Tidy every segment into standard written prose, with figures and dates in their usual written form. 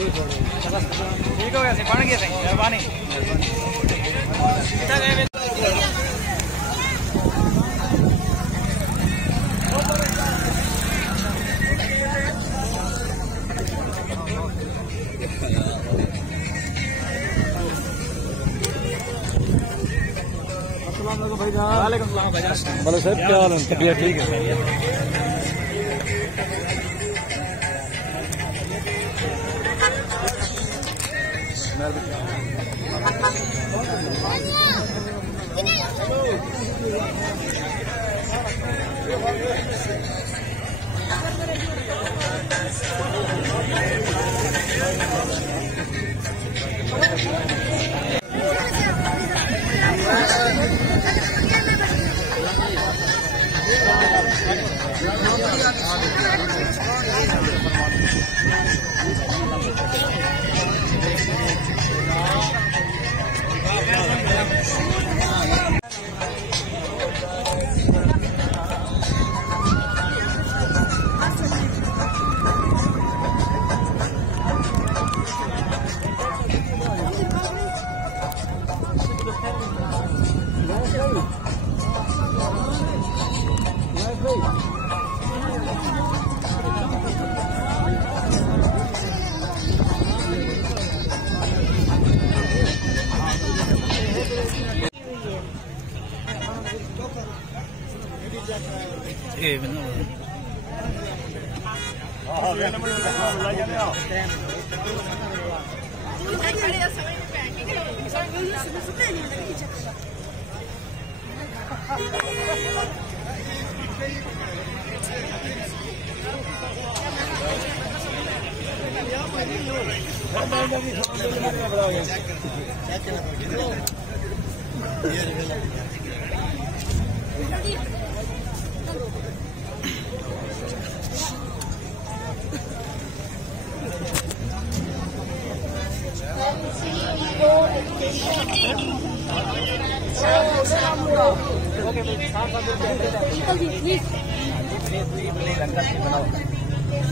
ठीक हो गया बन गया सही मेहरबानी। वालेकुम सलाम भाईजान। बोलो सर क्या हाल है? तबीयत ठीक है?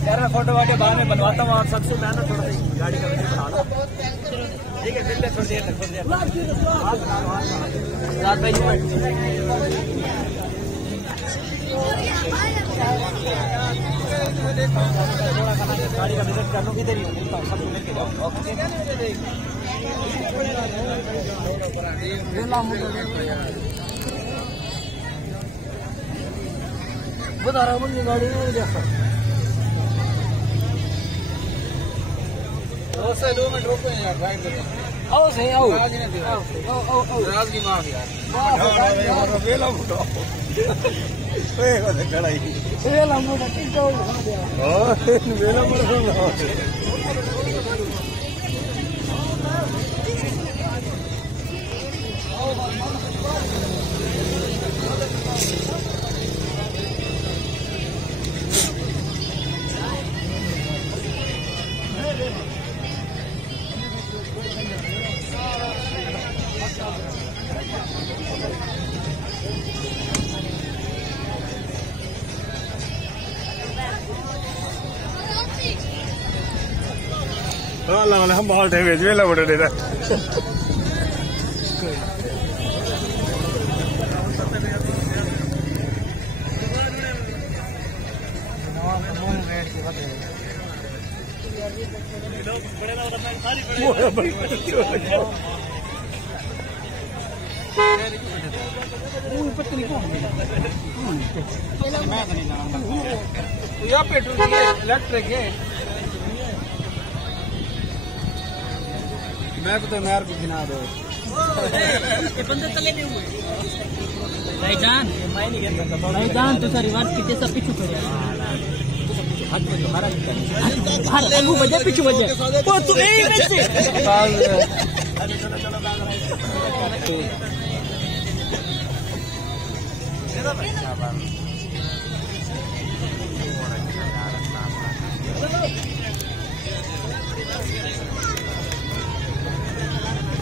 यार मैं फोटो वाटे बाद में बनवाता हूँ और सबसे मैं ना थोड़ा सा गाड़ी का वीडियो बना लो। ठीक है मिलते थोड़ी देर तक रात भाई गाड़ी का विजिट कर लो किधर ही मिलता हूँ सब मिल के जाओ। बता रहा हूँ गाड़ी में देखा आओ सही आओ राज की माफ यार वेला मुटो वेला मुटो वेला मुटो हम बहुत है वेज वेला बड़े देता पेट्रोल इलेक्ट्रिक है मैं तो नहर को गिना दो बंदे तले में हुए भाईजान तो रिवर्स पीछे सब पीछू करे हाथ में तुम्हारा वजह पीछू वजह वो तू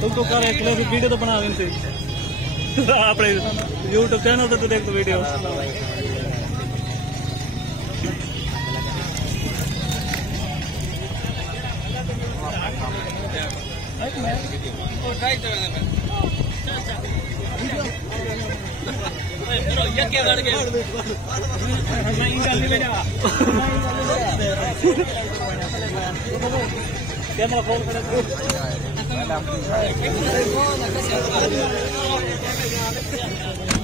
तुम तो कर एक वीडियो तो बना देते अपने यूट्यूब चैनल पे तो देख तो वीडियो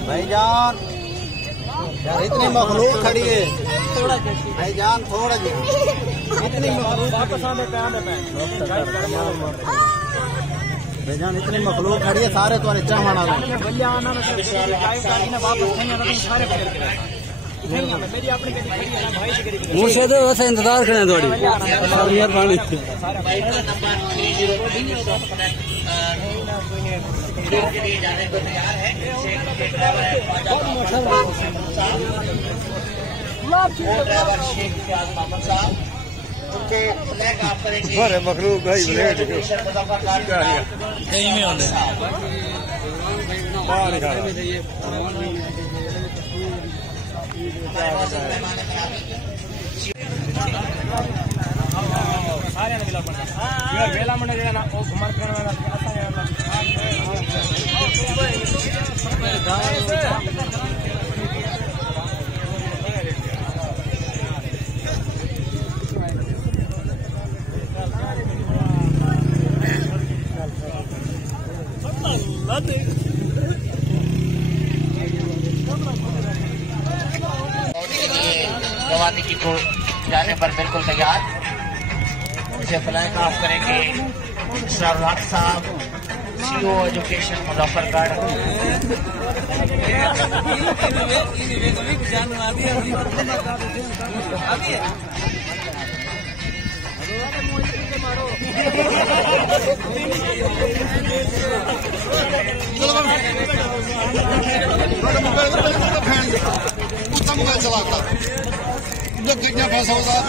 भाईजान यार इतनी मखलूक खड़ी है भाईजान, थोड़ा जी इतनी भाईजान इतनी मखलूक खड़ी है, सारे तुम्हारे चाहना मुझसे तो वैसे इंतजार करें थोड़ी मेहरबानी। अरे मखलूक भाई गवाती की को जाने पर बिल्कुल तैयार। इसे फ्लैग ऑफ करेंगे सरलाट साहब, सीओ एजुकेशन मुजफ्फरगढ़। मोबाइल चलाता जब देखना फंसा होता है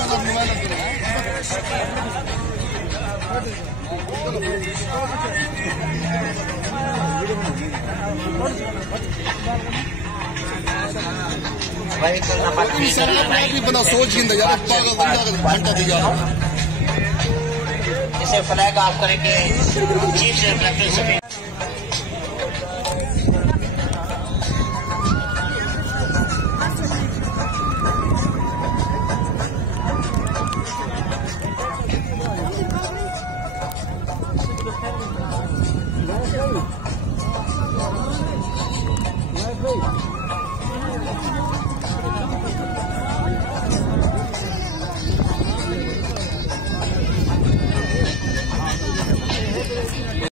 मोबाइल बना सोच ही घंटा दिया। इसे फ्लैग ऑफ करेंगे चीफ सेक्रेटरी।